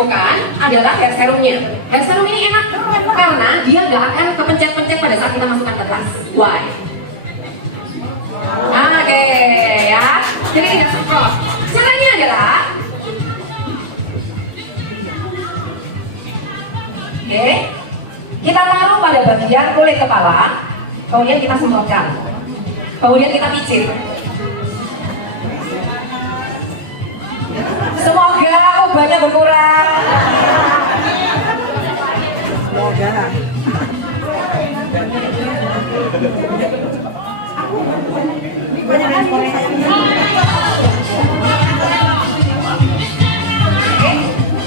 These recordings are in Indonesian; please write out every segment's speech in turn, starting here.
demokan adalah hair serumnya. Hair serum ini enak karena dia nggak akan kepencet-pencet pada saat kita masukkan ke tas. Why? Oke, ya. Jadi tidak semprot. Caranya adalah kita taruh pada bagian kulit kepala, kemudian kita semprotkan, kemudian kita pijit. Semoga obatnya berkurang. Semoga.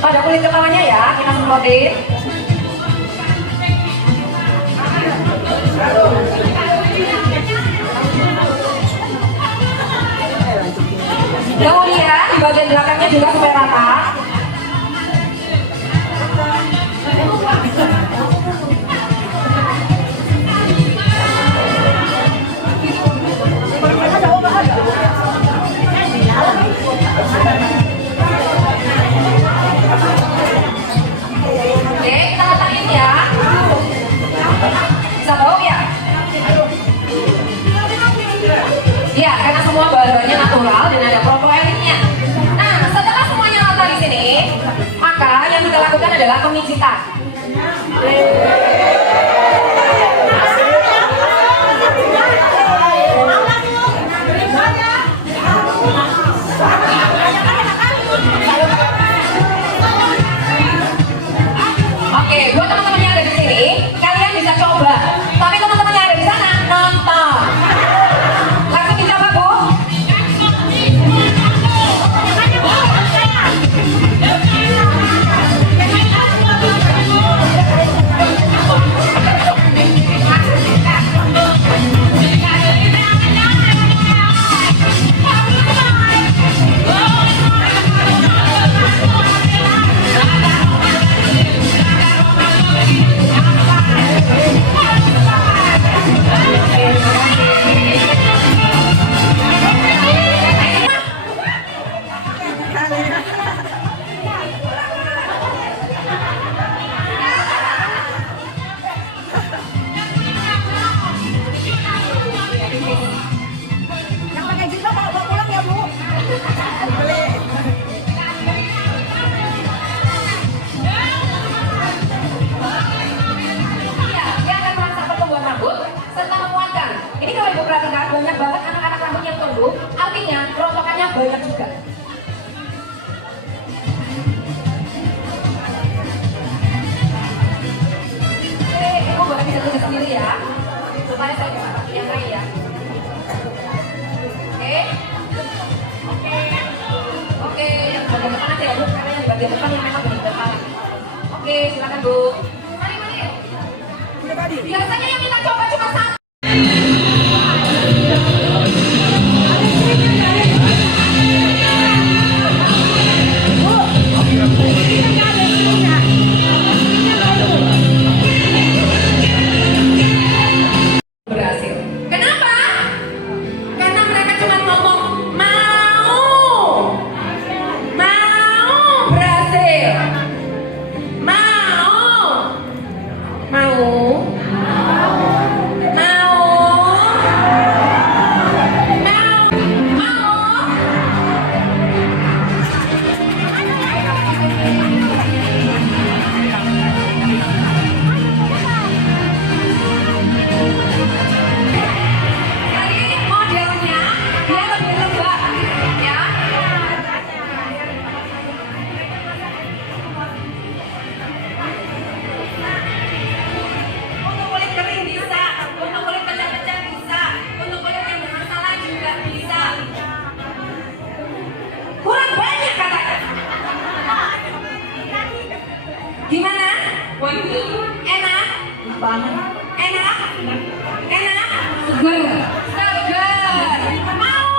Pada kulit kepalanya ya, kita semprotin. Kemudian di bagian belakangnya juga supaya rata. Oke, kita ratakin ya. Bisa bau ya? Ya, karena semua bahan-bahannya natural dan ada propolisnya. Nah, setelah semuanya rata di sini, maka yang kita lakukan adalah pemijitan. Oke, buat teman-teman yang ada di sini, kalian bisa coba. Tapi teman-teman yang ada di sana nonton. Langsung dicoba, Bu. Yang pakai jilbab bawa pulang ya, Bu. Beli. Iya, dia akan merangsang pertumbuhan rambut serta menguatkan. Ini kalau Ibu perhatikan, banyak banget anak-anak rambut yang tumbuh, artinya kerontokannya banyak juga. Oke, Ibu boleh bisa tulis sendiri ya, supaya saya bisa yang lain ya. Oke, oke, yang bagian depan aja ya Bu, karena yang di bagian depan yang memang bagian depan. Oke, silakan Bu. Mari, mari. Udah tadi. Biasanya yang kita coba cuma satu. Berhasil. Kenapa? Karena mereka cuma ngomong mau berhasil, mau. Jadi modelnya dia lebih lembab ya. Untuk kulit kering bisa, untuk kulit pecah-pecah bisa, untuk kulit yang bermasalah juga bisa. Kurang banyak katanya. Gimana? Enak? Enak? Enak? Segar. Mau?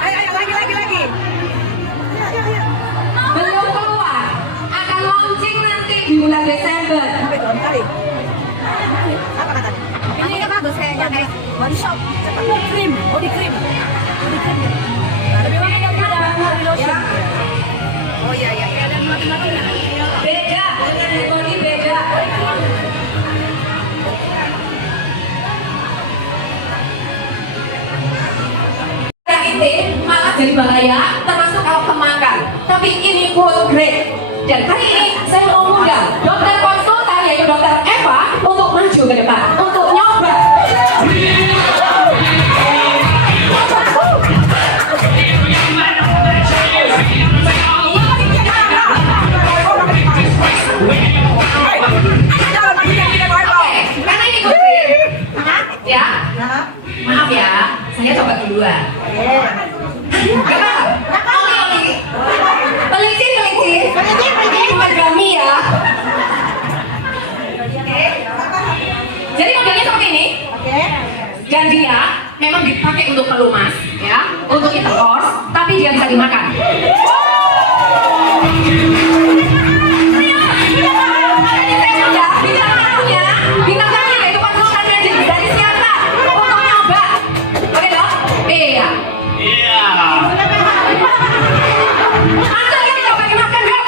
Ayo, lagi. Belum keluar. Akan launching nanti di bulan Desember. Sampai 2 kali. Apa katanya? Ini kan bagus kayaknya kayak body shop. Cepat. Krim. Body cream. Tapi memang yang ada body lotion. Ini body beda. Yang ini malah jadi bahaya, termasuk kalau kemakan. Tapi ini food grade. Dan hari ini saya mau undang dokter konsultan yaitu dokter Eva untuk maju ke depan untuk nyoba. Karena ini food grade, ya. Maaf ya, saya coba duluan. Kelinci bukan gami ya. Jadi modelnya seperti ini. Dan dia memang dipakai untuk pelumas, ya, untuk intercourse, tapi dia bisa dimakan. Bintang tamunya itu konsultannya dari siapa? Untuk nyoba. Oke dong? Iya. Anda yang coba dimakan dong.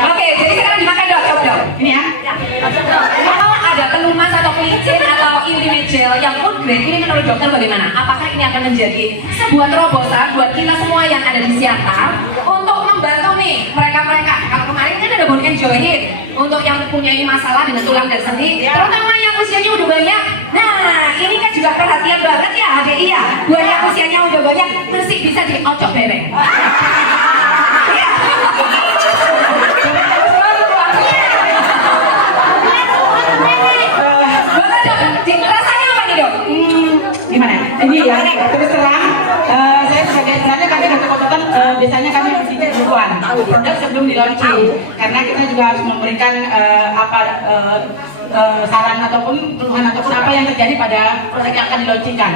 Oke, jadi sekarang dimakan dong, coba dong. Ini ya. Kalau ada pelumas atau pelicin atau intimate gel yang food grade, ini menurut dokter bagaimana? Apakah ini akan menjadi sebuah terobosan buat kita semua yang ada di Siantar untuk membantu nih mereka-mereka? Kalau kemarin kan ada bone and joint untuk yang mempunyai masalah dengan tulang dan sendi, terutama yang usianya udah banyak. Nah, ini kan juga perhatian banget ya HDI ya. Buat yang usianya udah banyak, mesti bisa diocok bereng. Rasanya apa nih dok? Gimana? Ini ya, terus terang, saya sebagai istilahnya kami dokter konsultan biasanya kami mesti duluan produk sebelum di launching, karena kita juga harus memberikan saran ataupun keluhan ataupun apa yang terjadi pada produk yang akan di launchingkan.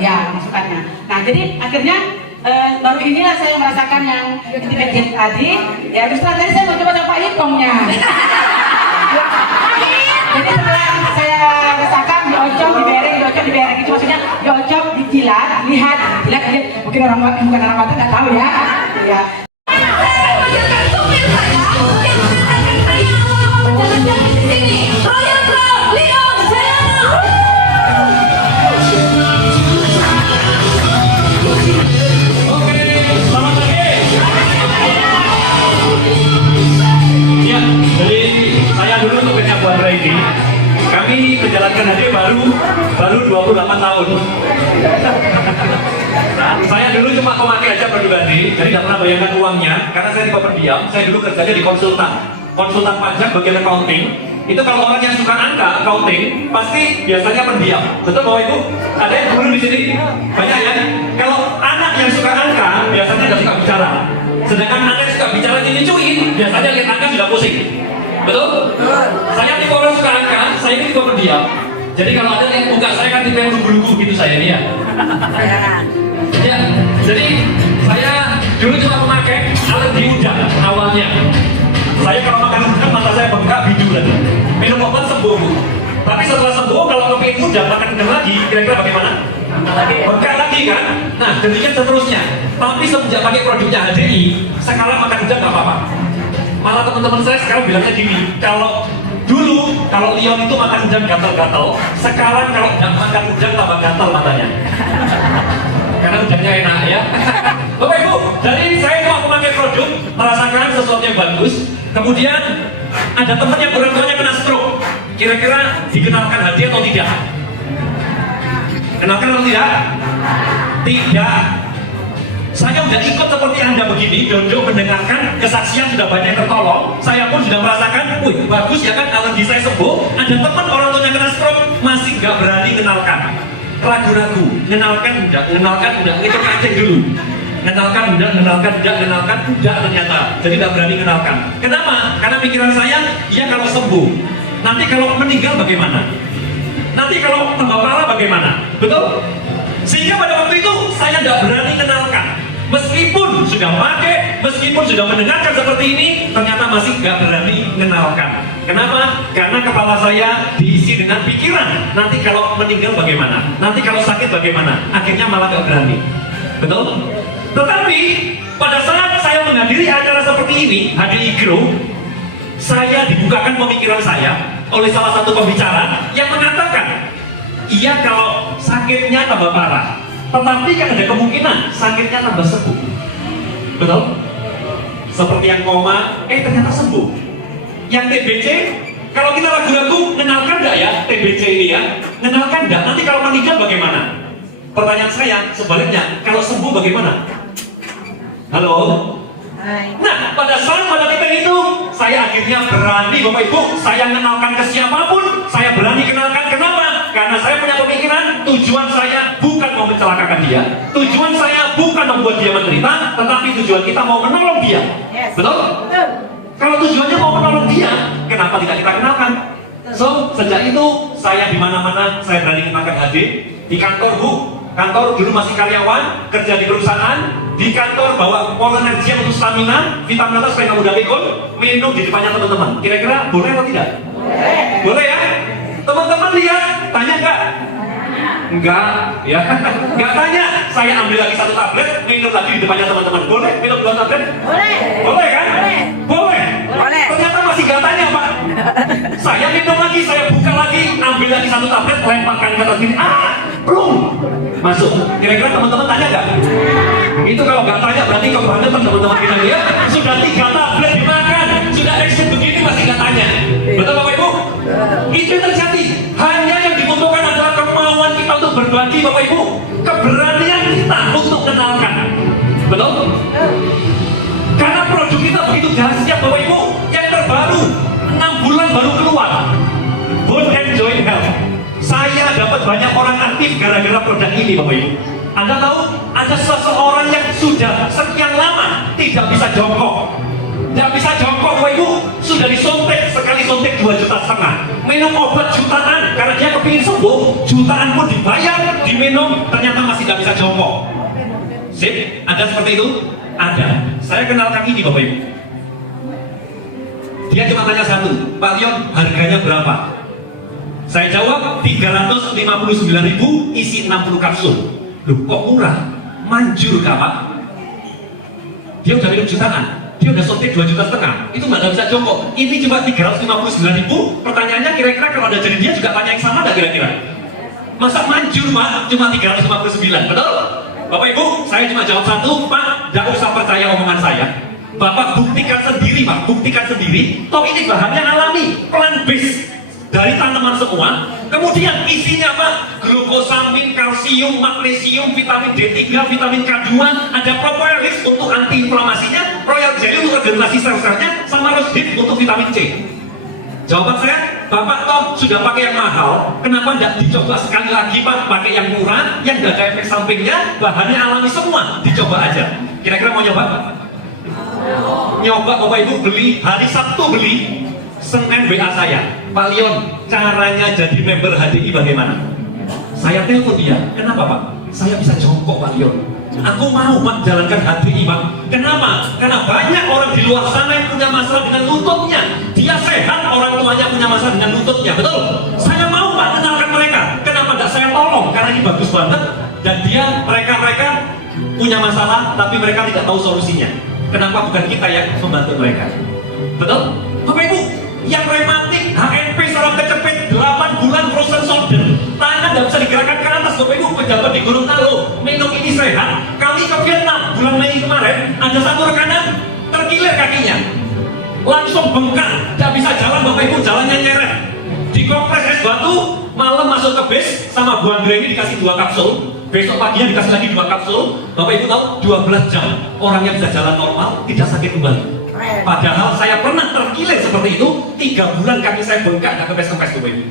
Ya, masukannya. Nah, jadi akhirnya baru inilah saya merasakan yang intimate tadi. Ya, terus terang tadi saya mau coba coba hitungnya. Jadi setelah saya rasakan diocok, dibereng itu maksudnya diocok, dijilat, lihat, mungkin orang bukan orang mata nggak tahu ya. Ya. Ya, jadi saya dulu untuk PT Aquadra ini, kami menjalankan HD baru 28 tahun. Saya dulu cuma memakai aja produk HD, jadi tidak pernah bayangkan uangnya, karena saya tipe pendiam. Saya dulu kerjanya di konsultan pajak bagian accounting. Itu kalau orang yang suka angka accounting pasti biasanya pendiam. Betul Bapak Ibu? Ada yang guru di sini? Banyak ya. Kalau anak yang suka angka biasanya nggak suka bicara. Sedangkan anak yang suka bicara ini cuy, biasanya lihat angka sudah pusing. Betul? Saya tipe orang suka angka, saya ini tipe pendiam. Jadi kalau ada yang muka saya kan tipe yang lugu-lugu gitu saya ini ya. Ya, jadi saya dulu cuma memakai alat di udang awalnya. Saya kalau makan udang mata saya bengkak biduan. Minum obat sembuh. Tapi setelah sembuh kalau kepingin udang makan udang lagi, kira-kira bagaimana? Bengkak lagi kan? Nah, demikian seterusnya. Tapi semenjak pakai produknya HDI, sekarang makan udang nggak apa-apa. Malah teman-teman saya sekarang bilangnya gini, kalau dulu kalau Leon itu makan udang gatal-gatal, sekarang kalau nggak makan udang tambah gatal matanya. Karena udangnya enak ya. Bapak Ibu, jadi saya mau memakai produk, merasakan sesuatu yang bagus. Kemudian ada teman yang orang tuanya kena stroke. Kira-kira dikenalkan hati atau tidak? Kenalkan atau tidak? Tidak. Saya sudah ikut seperti Anda begini, Dondo mendengarkan kesaksian sudah banyak tertolong. Saya pun sudah merasakan, wih bagus ya kan alergi saya sembuh. Ada teman orang tuanya kena stroke masih nggak berani kenalkan, ragu-ragu, kenalkan udah, itu kaceng dulu. Kenalkan udah ternyata. Jadi tidak berani kenalkan. Kenapa? Karena pikiran saya, ya kalau sembuh. Nanti kalau meninggal bagaimana? Nanti kalau tambah parah bagaimana? Betul? Sehingga pada waktu itu saya tidak berani kenalkan. Meskipun sudah pakai, meskipun sudah mendengarkan seperti ini, ternyata masih nggak berani kenalkan. Kenapa? Karena kepala saya diisi dengan pikiran. Nanti kalau meninggal bagaimana? Nanti kalau sakit bagaimana? Akhirnya malah nggak berani. Betul? Tetapi pada saat saya menghadiri acara seperti ini, HDI Grow, saya dibukakan pemikiran saya oleh salah satu pembicara yang mengatakan, iya kalau sakitnya tambah parah, tetapi kan ada kemungkinan sakitnya tambah sembuh. Betul? Seperti yang koma, ternyata sembuh. Yang TBC, kalau kita ragu-ragu, kenalkan enggak ya TBC ini ya? Kenalkan enggak? Nanti kalau meninggal bagaimana? Pertanyaan saya sebaliknya, kalau sembuh bagaimana? Halo? Nah, pada saat kita itu, saya akhirnya berani, Bapak Ibu, saya kenalkan ke siapapun, saya berani kenalkan. Kenapa? Karena saya punya pemikiran, tujuan saya bukan mau mencelakakan dia, tujuan saya bukan membuat dia menderita, tetapi tujuan kita mau menolong dia. Betul? Kalau tujuannya mau menolong dia, kenapa tidak kita kenalkan? So, sejak itu, saya di mana-mana, saya berani kenalkan adik, di kantor Bu, kantor dulu masih karyawan, kerja di perusahaan, di kantor bawa Polenergia untuk stamina, vitamin atas supaya mudah ikut, minum di depannya teman-teman. Kira-kira boleh atau tidak? Boleh. Boleh ya? Teman-teman lihat, tanya enggak? Enggak, ya. Enggak tanya. Saya ambil lagi satu tablet, minum lagi di depannya teman-teman. Boleh minum 2 tablet? Boleh. Boleh kan? Boleh. Boleh. Ternyata masih enggak tanya, Pak. Saya minum lagi, saya buka lagi, ambil lagi satu tablet, lemparkan ke atas gini. Belum masuk. Kira-kira teman-teman tanya enggak? Itu kalau nggak tanya berarti kebangetan teman-teman kita ya. Sudah 3 tablet dimakan, sudah exit begini masih nggak tanya. Betul Bapak Ibu? Itu yang terjadi. Hanya yang dibutuhkan adalah kemauan kita untuk berbagi, Bapak Ibu. Keberanian kita untuk kenalkan. Betul? Karena produk kita begitu dahsyat, Bapak Ibu. Yang terbaru 6 bulan baru keluar. Bone and Joint Health. Saya dapat banyak orang aktif gara-gara produk ini, Bapak Ibu. Anda tahu, ada seseorang yang sudah sekian lama tidak bisa jongkok. Tidak bisa jongkok, Bapak Ibu. Sudah disuntik, sekali suntik 2,5 juta. Minum obat jutaan, karena dia kepingin sembuh. Jutaan pun dibayar, diminum, ternyata masih tidak bisa jongkok. Sip, ada seperti itu? Ada. Saya kenalkan ini, Bapak Ibu. Dia cuma tanya satu, Pak Leon, harganya berapa? Saya jawab, 359.000 isi 60 kapsul. Loh, kok murah? Manjur kah, Pak? Dia udah minum jutaan, dia udah suntik 2,5 juta. Itu nggak bisa jongkok. Ini cuma 359.000. Pertanyaannya kira-kira kalau ada jadi dia juga tanya yang sama nggak kira-kira? Masa manjur, Pak? Cuma 359, betul? Bapak Ibu, saya cuma jawab satu, Pak, nggak usah percaya omongan saya. Bapak buktikan sendiri, Pak, buktikan sendiri. Toh ini bahannya alami, plant based dari tanaman semua. Kemudian isinya apa? Glukosamin, kalsium, magnesium, vitamin D3, vitamin K2, ada propolis untuk antiinflamasinya, royal jelly untuk regenerasi sel-selnya, sama rosehip untuk vitamin C. Jawaban saya, Bapak toh sudah pakai yang mahal, kenapa tidak dicoba sekali lagi, Pak, pakai yang murah, yang tidak ada efek sampingnya, bahannya alami semua, dicoba aja. Kira-kira mau nyoba? Nyoba, Bapak Ibu, beli hari Sabtu beli. Senin WA saya, Pak Leon, caranya jadi member HDI bagaimana? Saya telepon dia, kenapa Pak? Saya bisa jongkok Pak Leon. Aku mau Pak jalankan HDI Pak. Kenapa? Karena banyak orang di luar sana yang punya masalah dengan lututnya. Dia sehat, orang tuanya punya masalah dengan lututnya, betul? Saya mau Pak kenalkan mereka. Kenapa tidak saya tolong? Karena ini bagus banget. Dan mereka punya masalah, tapi mereka tidak tahu solusinya. Kenapa bukan kita yang membantu mereka? Betul? Bapak Ibu, yang rematik, HNP, saraf kecepit, 8 bulan frozen shoulder, tangan tidak bisa digerakkan ke atas, Bapak Ibu, pejabat di Gorontalo, minum ini sehat. Kami ke Vietnam bulan Mei kemarin, ada satu rekanan terkilir kakinya, langsung bengkak, tidak bisa jalan, Bapak Ibu, jalannya nyeret, dikompres es batu, malam masuk ke bis, sama Bu Anggreni dikasih 2 kapsul, besok paginya dikasih lagi 2 kapsul. Bapak Ibu tahu, 12 jam orangnya bisa jalan normal, tidak sakit kembali. Padahal saya pernah terkilir seperti itu, 3 bulan kaki saya bengkak, nggak kempes-kempes Bapak Ibu.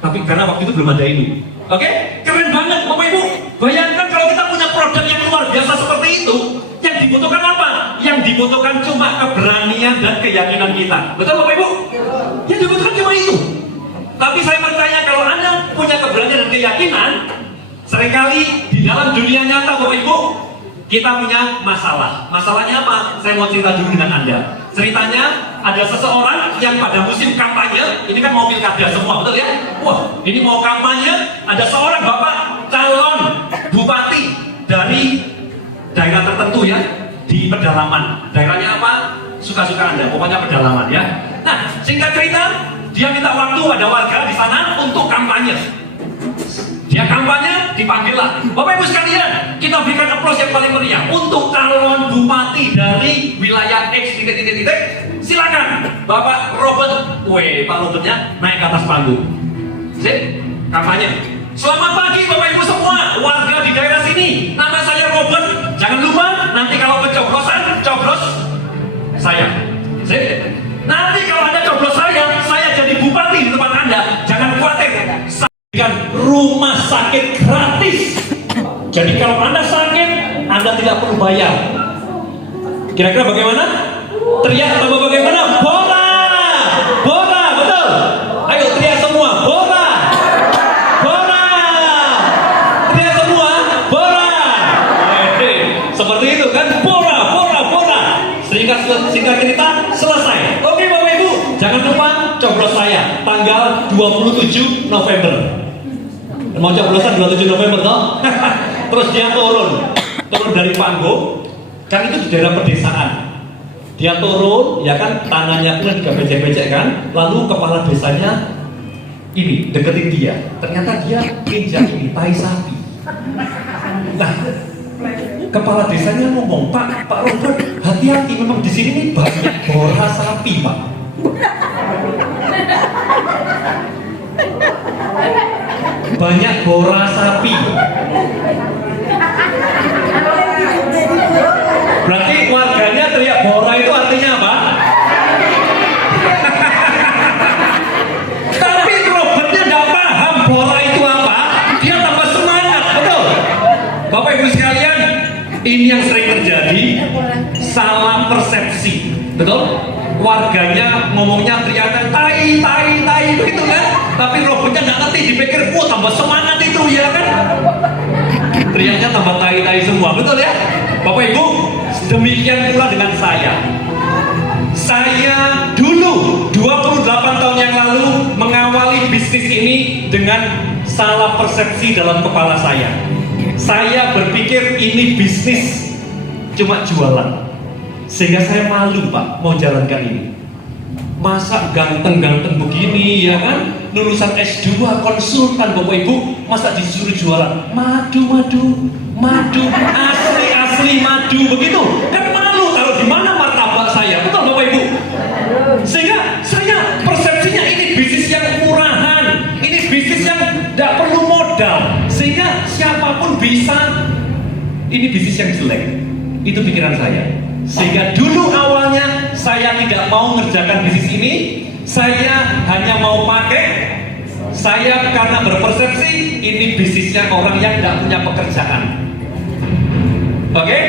Tapi karena waktu itu belum ada ini. Oke? Keren banget Bapak Ibu. Bayangkan kalau kita punya produk yang luar biasa seperti itu, yang dibutuhkan apa? Yang dibutuhkan cuma keberanian dan keyakinan kita. Betul Bapak Ibu? Yang dibutuhkan cuma itu. Tapi saya percaya kalau Anda punya keyakinan, seringkali di dalam dunia nyata Bapak Ibu, kita punya masalah. Masalahnya apa? Saya mau cerita dulu dengan Anda. Ceritanya ada seseorang yang pada musim kampanye, ini kan mau pilkada semua, betul ya? Wah, ini mau kampanye, ada seorang bapak calon bupati dari daerah tertentu ya, di pedalaman. Daerahnya apa? Suka-suka Anda, pokoknya pedalaman ya. Nah, singkat cerita, dia minta waktu pada warga di sana untuk kampanye. Dia kampanye, dipanggil lah. Bapak Ibu sekalian, kita berikan aplaus yang paling meriah untuk calon bupati dari wilayah X titik. Silakan, Bapak Robert. Pak Robertnya naik ke atas panggung. Sip, kampanye. Selamat pagi Bapak Ibu semua, warga di daerah sini. Nama saya Robert. Jangan lupa nanti kalau pencoblosan, coblos saya. Sip. Nanti kalau Anda coblos saya jadi bupati di tempat Anda. Jangan khawatir. Rumah sakit gratis. Jadi kalau Anda sakit, Anda tidak perlu bayar. Kira-kira bagaimana? Teriak apa bagaimana? Bora! Bora, betul. Ayo teriak semua, Bora! Bora! Teriak semua, Bora! Seperti itu kan? Bora, Bora, Bora. Singkat cerita, selesai. Oke Bapak Ibu, jangan lupa coblos saya tanggal 27 November. Mau coblosan 27 November toh? Terus dia turun dari panggung, kan itu di daerah pedesaan. Dia turun, ya kan tangannya pun juga becek-becek kan. Lalu kepala desanya ini deketin dia. Ternyata dia injak ini tai sapi. Nah, kepala desanya ngomong, Pak Robert, hati-hati, memang di sini nih banyak bora sapi, Pak. Banyak bora sapi. Berarti warganya teriak bora itu artinya apa? Tapi Robertnya nggak paham bora itu apa. Dia tambah semangat, betul? Bapak Ibu sekalian, ini yang sering terjadi, salah persepsi, betul? Warganya ngomongnya teriakan tai begitu kan? Tapi Robertnya nggak ngerti, dipikir wah tambah semangat itu ya kan? Teriaknya tambah tai semua, betul ya? Bapak Ibu, demikian pula dengan saya. Saya dulu 28 tahun yang lalu mengawali bisnis ini dengan salah persepsi dalam kepala saya. Saya berpikir ini bisnis cuma jualan. Sehingga saya malu Pak mau jalankan ini. Masa ganteng-ganteng begini ya kan, lulusan S2 konsultan Bapak Ibu, masa disuruh jualan madu asli madu begitu kan, malu taruh di mana martabak saya, betul Bapak Ibu? Sehingga saya persepsinya ini bisnis yang murahan, ini bisnis yang tidak perlu modal, sehingga siapapun bisa, ini bisnis yang jelek. Itu pikiran saya. Sehingga dulu awalnya saya tidak mau mengerjakan bisnis ini, saya hanya mau pakai, saya karena berpersepsi ini bisnisnya orang yang tidak punya pekerjaan. Oke?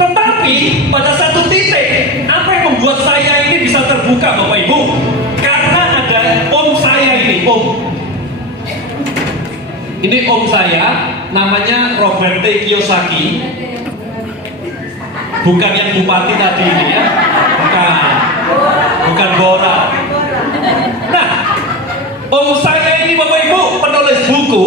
Tetapi pada satu titik, apa yang membuat saya ini bisa terbuka Bapak Ibu? Karena ada om saya ini, ini om saya, namanya Robert T. Kiyosaki. Bukan yang bupati tadi ini ya, bukan Bora. Nah, om saya ini Bapak Ibu penulis buku,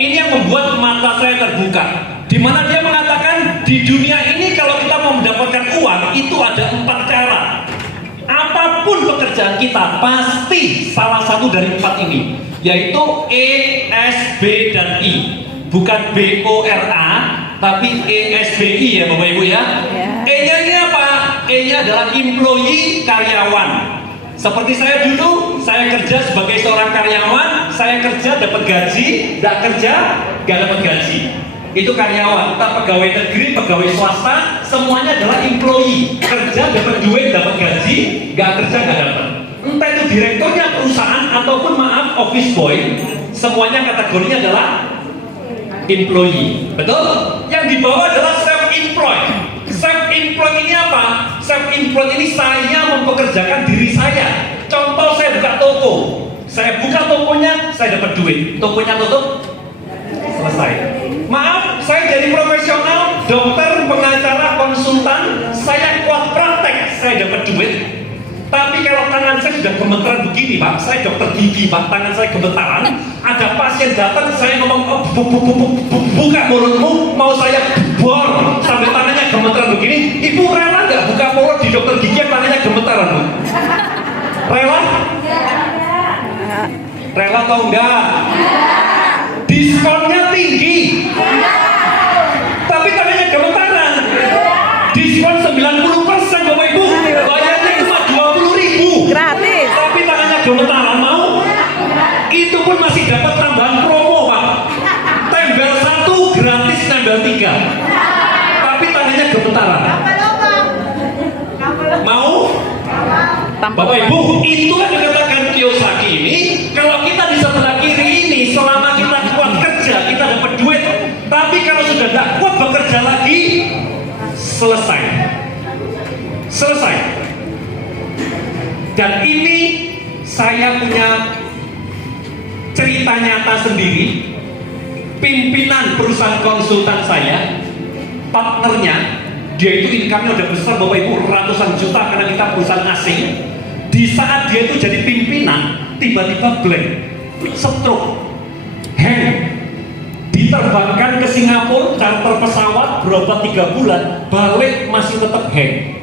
ini yang membuat mata saya terbuka. Di mana dia mengatakan di dunia ini kalau kita mau mendapatkan uang itu ada 4 cara. Apapun pekerjaan kita pasti salah satu dari 4 ini, yaitu E, S, B, dan I. Bukan B-O-R-A, tapi E-S-B-I ya Bapak Ibu ya. E-nya ini apa? E-nya adalah employee, karyawan. Seperti saya dulu, saya kerja sebagai seorang karyawan, saya kerja dapat gaji, nggak kerja nggak dapat gaji. Itu karyawan. Entah pegawai negeri, pegawai swasta, semuanya adalah employee. Kerja dapat duit, dapat gaji, nggak kerja nggak dapat. Entah itu direkturnya perusahaan ataupun maaf office boy, semuanya kategorinya adalah employee, betul? Yang di bawah adalah self-employed. Self-employed ini apa? Self-employed ini saya mempekerjakan diri saya. Contoh saya buka toko, Saya buka tokonya, saya dapat duit. Tokonya tutup, selesai. Maaf, saya jadi profesional, dokter, pengacara, konsultan, saya kuat praktek, saya dapat duit. Tapi kalau tangan saya sudah gemeteran begini, Pak, saya dokter gigi, Pak, tangan saya gemetaran. Ada pasien datang, saya ngomong, oh, buka mulutmu, mau saya bor sampai tangannya gemeteran begini. Ibu rela nggak buka mulut di dokter gigi yang tangannya gemetaran, Bu? Rela? Rela atau enggak? Diskonnya tinggi, tapi tangannya gemetaran. Diskon 90%, Bapak Ibu. Bayarnya cuma 20.000. Gratis. Tapi tangannya gemetaran, mau? Itu pun masih dapat tambahan promo, Pak. Tempel 1 gratis tempel 3. Tapi tangannya gemetaran. Mau? Bapak Ibu, itulah dikatakan Kiyosaki ini. Kalau kita di sebelah kiri ini, selama kita kuat kerja, kita dapat duit. Tapi kalau sudah tidak kuat bekerja lagi, selesai. Selesai. Dan ini saya punya cerita nyata sendiri. Pimpinan perusahaan konsultan saya, partnernya, dia itu income-nya udah besar, Bapak Ibu, ratusan juta karena kita perusahaan asing. Di saat dia itu jadi pimpinan, tiba-tiba blank, stroke, hang, diterbangkan ke Singapura, charter pesawat, berobat 3 bulan, balik masih tetap hang.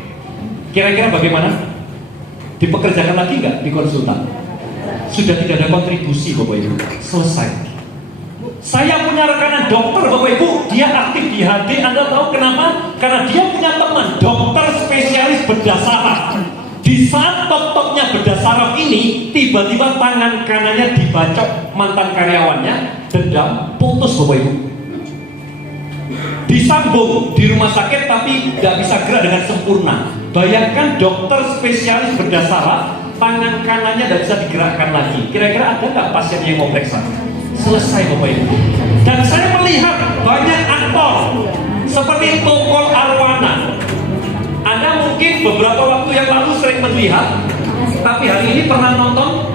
Kira-kira bagaimana? Dipekerjakan lagi nggak di konsultan? Sudah tidak ada kontribusi, Bapak Ibu, selesai. Saya punya rekanan dokter, Bapak Ibu, dia aktif di HD. Anda tahu kenapa? Karena dia punya teman dokter spesialis bedah saraf. Di saat tok-toknya bedah saraf ini, tiba-tiba tangan kanannya dibacok mantan karyawannya, dendam, putus, Bapak Ibu. Disambung di rumah sakit tapi tidak bisa gerak dengan sempurna. Bayangkan dokter spesialis bedah saraf, tangan kanannya tidak bisa digerakkan lagi. Kira-kira ada nggak pasien yang mau periksa? Selesai, Bapak Ibu. Dan saya melihat banyak aktor seperti Tukul Arwana. Anda mungkin beberapa waktu yang lalu sering melihat, tapi hari ini pernah nonton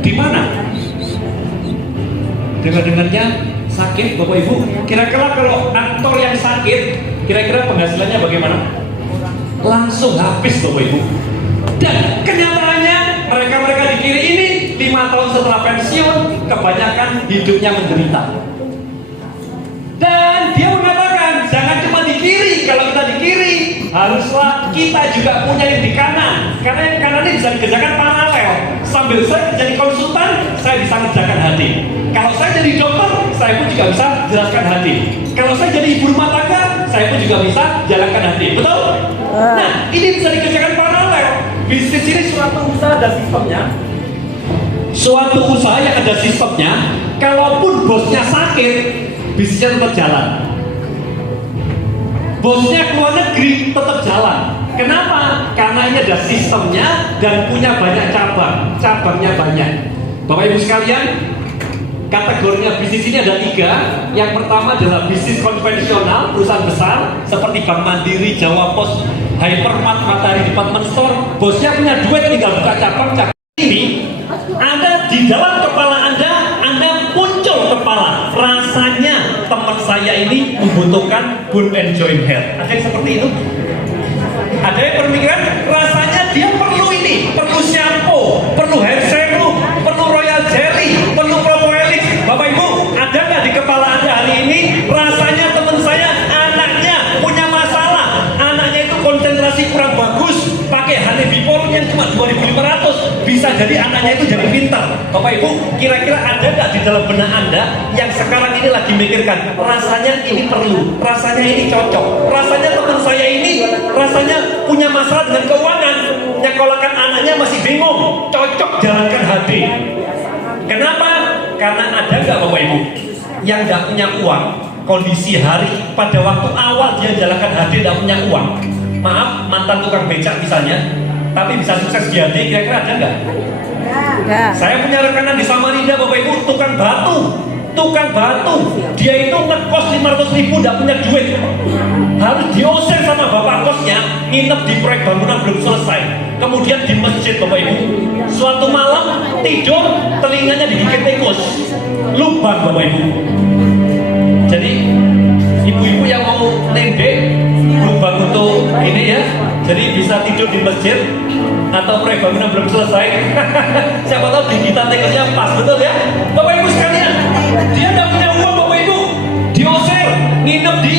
di mana? Dengar-dengarnya sakit, Bapak Ibu. Kira-kira kalau aktor yang sakit, kira-kira penghasilannya bagaimana? Langsung habis, Bapak Ibu. Dan kenyataannya mereka-mereka di kiri ini 5 tahun setelah pensiun, kebanyakan hidupnya menderita. Dan dia mengatakan, jangan cuma di kiri. Kalau kita di kiri, haruslah kita juga punya yang di kanan. Karena yang kanan ini bisa dikerjakan paralel. Sambil saya jadi konsultan, saya bisa mengerjakan hati. Kalau saya jadi dokter, saya pun juga bisa jelaskan hati. Kalau saya jadi ibu rumah tangga, saya pun juga bisa jalankan hati. Betul? Nah, ini bisa dikerjakan paralel. Bisnis ini suatu usaha ada sistemnya. Suatu usaha yang ada sistemnya. Kalaupun bosnya sakit, bisnisnya tetap jalan. Bosnya keluar negeri, tetap jalan. Kenapa? Karena ini ada sistemnya dan punya banyak cabang. Cabangnya banyak. Bapak Ibu sekalian, kategorinya bisnis ini ada 3. Yang pertama adalah bisnis konvensional, perusahaan besar seperti Bank Mandiri, Jawa Pos, Hypermart, Matahari Department Store. Bosnya punya duit, tinggal buka cabang. Ini ada di dalam kepala Anda muncul kepala. Rasanya teman saya ini membutuhkan bone and joint health. Ada yang seperti itu? Ada yang berpikiran rasanya dia perlu ini, perlu shampoo, perlu hair serum, perlu royal jelly, perlu propolis. Bapak Ibu, ada nggak di kepala Anda hari ini rasanya teman saya anaknya punya masalah, anaknya itu konsentrasi kurang bagus, pakai Hanebipol yang cuma 2.500, bisa jadi anaknya itu jadi pintar. Bapak Ibu, kira-kira ada nggak di dalam benak Anda yang sekarang ini lagi mikirkan rasanya ini perlu, rasanya ini cocok, rasanya teman saya ini rasanya punya masalah dengan keuangan, nyekolahkan anaknya masih bingung, cocok jalankan hati. Kenapa? Karena ada nggak Bapak Ibu yang nggak punya uang, kondisi hari pada waktu awal dia jalankan hati tidak punya uang, maaf mantan tukang becak misalnya, tapi bisa sukses di hati, kira-kira ada nggak? Ya. Saya punya rekanan di Samarinda, Bapak Ibu, tukang batu. Dia itu ngekos 500.000, tidak punya duit. Harus diusir sama bapak kosnya. nginep di proyek bangunan belum selesai, kemudian di masjid Bapak Ibu, suatu malam tidur telinganya digigit tikus, lubang Bapak Ibu. Jadi ibu-ibu yang mau tendek lubang untuk ini ya, jadi bisa tidur di masjid atau proyek bangunan belum selesai. Siapa tahu gigitan tikusnya pas, betul ya Bapak Ibu sekalian. Dia tidak punya uang Bapak Ibu, diusir nginep di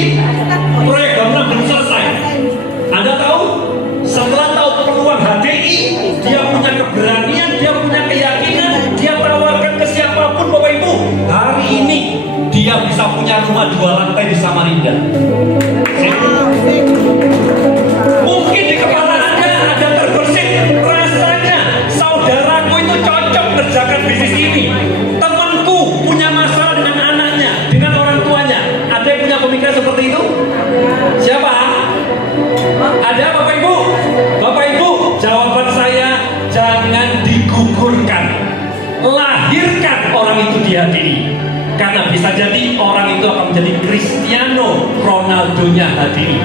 proyek bangunan belum selesai. Anda tahu, setelah tahu peluang HDI, dia punya keberanian, dia punya keyakinan, dia tawarkan ke siapapun Bapak Ibu. Hari ini dia bisa punya rumah 2 lantai di Samarinda. Mungkin di kepala Anda ada terbersih, rasanya saudaraku itu cocok kerjakan bisnis ini. Temanku punya masalah dengan anaknya, dengan orang tuanya. Ada yang punya pemikiran seperti itu? Siapa? Ada Bapak Ibu? Bapak Ibu, jawaban saya jangan digugurkan. Lahirkan orang itu di hati ini. Karena bisa jadi orang itu akan menjadi Cristiano Ronaldo-nya hati ini.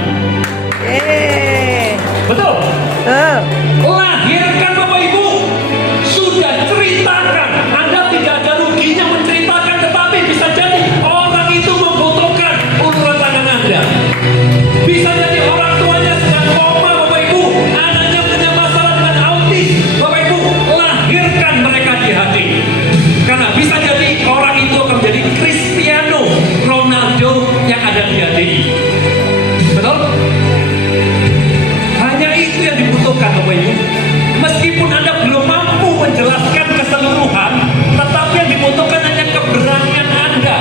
Betul? Lahirkan Bapak Ibu. Sudah ceritakan. Anda tidak ada ruginya menceritakan, tetapi bisa jadi orang itu membutuhkan uluran tangan Anda. Bisa jadi orang tuanya sedang koma Bapak Ibu, anaknya punya masalah dengan autis. Bapak Ibu, lahirkan mereka di hati. Karena bisa jadi orang itu akan menjadi Cristiano Ronaldo yang ada di hati. Betul? Hanya itu yang dibutuhkan Bapak Ibu. Meskipun Anda belum mampu menjelaskan keseluruhan, tetapi yang dibutuhkan hanya keberanian Anda.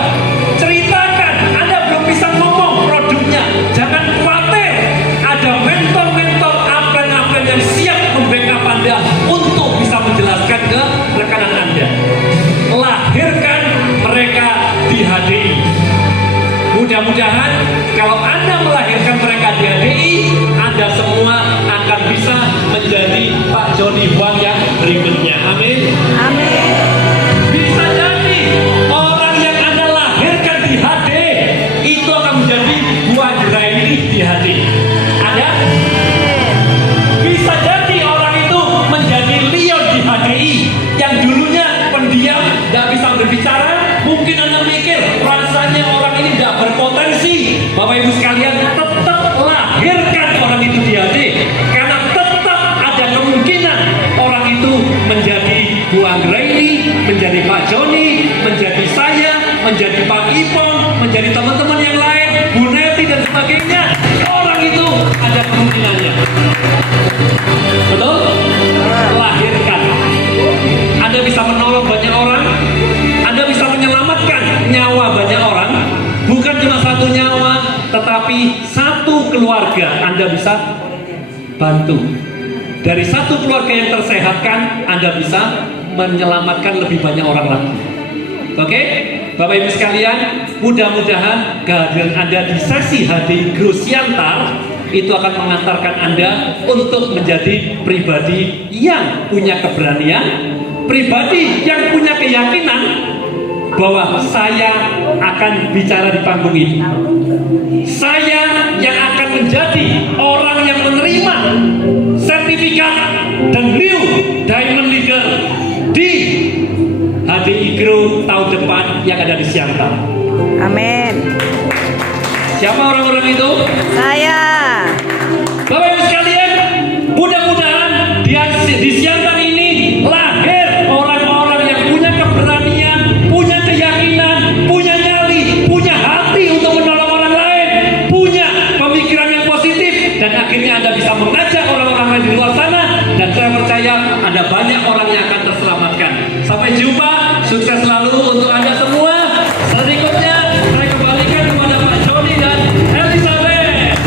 Ceritakan, Anda belum bisa ngomong produknya. Jangan khawatir, ada mentor-mentor upline yang siap membackup Anda untuk bisa menjelaskan ke rekanan Anda. Lahirkan mereka di HDI. Mudah-mudahan kalau Anda melahirkan mereka di HDI, Anda semua akan bisa menjadi Pak Joni Huang yang berikutnya. Amin. Amin. Bisa jadi orang yang Anda lahirkan di HDI itu akan menjadi Huang Raini di HDI. Ada? Bisa jadi orang itu menjadi Leon di HDI yang dulunya pendiam, tidak bisa berbicara. Mungkin Anda mikir rasanya orang ini tidak berpotensi. Bapak Ibu sekalian, tetap lahirkan orang itu di hati, karena tetap ada kemungkinan orang itu menjadi Bu Anggraini, menjadi Pak Joni, menjadi saya, menjadi Pak Ipon, menjadi teman-teman yang lain, Bu Neti dan sebagainya. Orang itu ada kemungkinannya. Betul? Lahirkan. Anda bisa menolong banyak orang, Anda bisa menyelamatkan nyawa banyak orang. Bukan cuma satu nyawa, tetapi satu keluarga Anda bisa bantu. Dari satu keluarga yang tersehatkan, Anda bisa menyelamatkan lebih banyak orang lagi. Oke? Bapak Ibu sekalian, mudah-mudahan kehadiran Anda di sesi HDI Grosiantar itu akan mengantarkan Anda untuk menjadi pribadi yang punya keberanian, pribadi yang punya keyakinan bahwa saya akan bicara di panggung ini. Saya yang akan menjadi orang yang menerima sertifikat The New Diamond Leader di HDI Grow tahun depan yang ada di Siantar. Amin. Siapa orang-orang itu? Saya. Bapak Ibu sekalian, mudah-mudahan di Siantar ini lahir orang-orang yang punya keberanian, punya keyakinan, punya nyali, punya hati untuk menolong orang lain, punya pemikiran yang positif, dan akhirnya Anda bisa mengajak orang-orang lain di luar sana, dan saya percaya ada banyak orang yang akan terselamatkan. Sampai jumpa, sukses selalu untuk Anda semua. Berikutnya saya kembalikan kepada Pak Joni dan Elizabeth.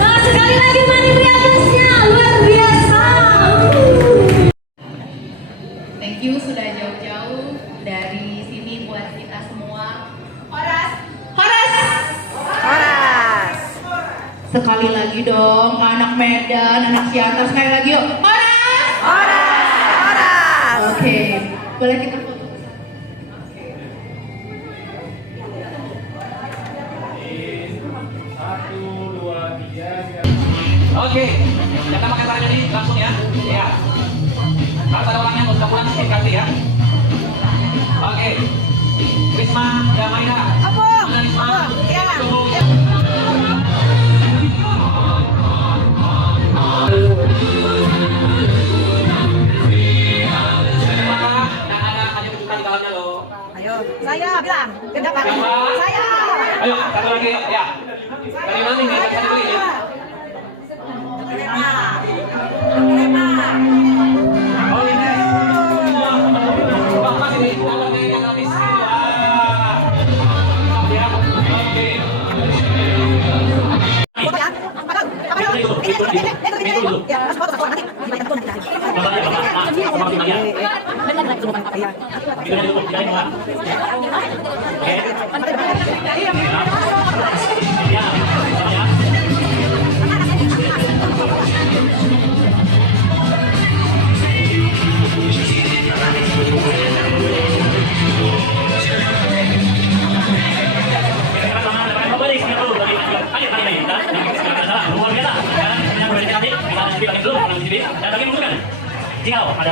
Nah, sekali lagi mari atasnya luar biasa. Thank you sudah jauh-jauh dari sini buat kita semua. Horas. Horas. Sekali lagi dong, anak Medan, anak Siantar, sekali lagi yuk. Horas. Horas. Oke, boleh kita foto. Oke. Oke, kita pakai barang ini langsung ya. Ya. Kalau ada orang yang mau pulang sedikit ganti ya. Oke. Risma, Damaida. Apa? Mana Risma? Ya. Tunggu. Ada kejutan di dalamnya loh. Ayo, saya bilang. Kenapa? Saya. Ayo, satu lagi ya. Dari mana nih? Dari satu ini. Oh ini. Wah, masih nih. Dalamnya yang habis. Wah. Ya, oke. Foto ya. Apa dulu? Ini. Ya, harus foto satu nanti. Dibayar tuh nanti. Iya. Luar biasa. Sekarang kita berhenti nanti, kita lanjut lagi dulu, kita lanjut. Dan bagi menggunakan. Jika ada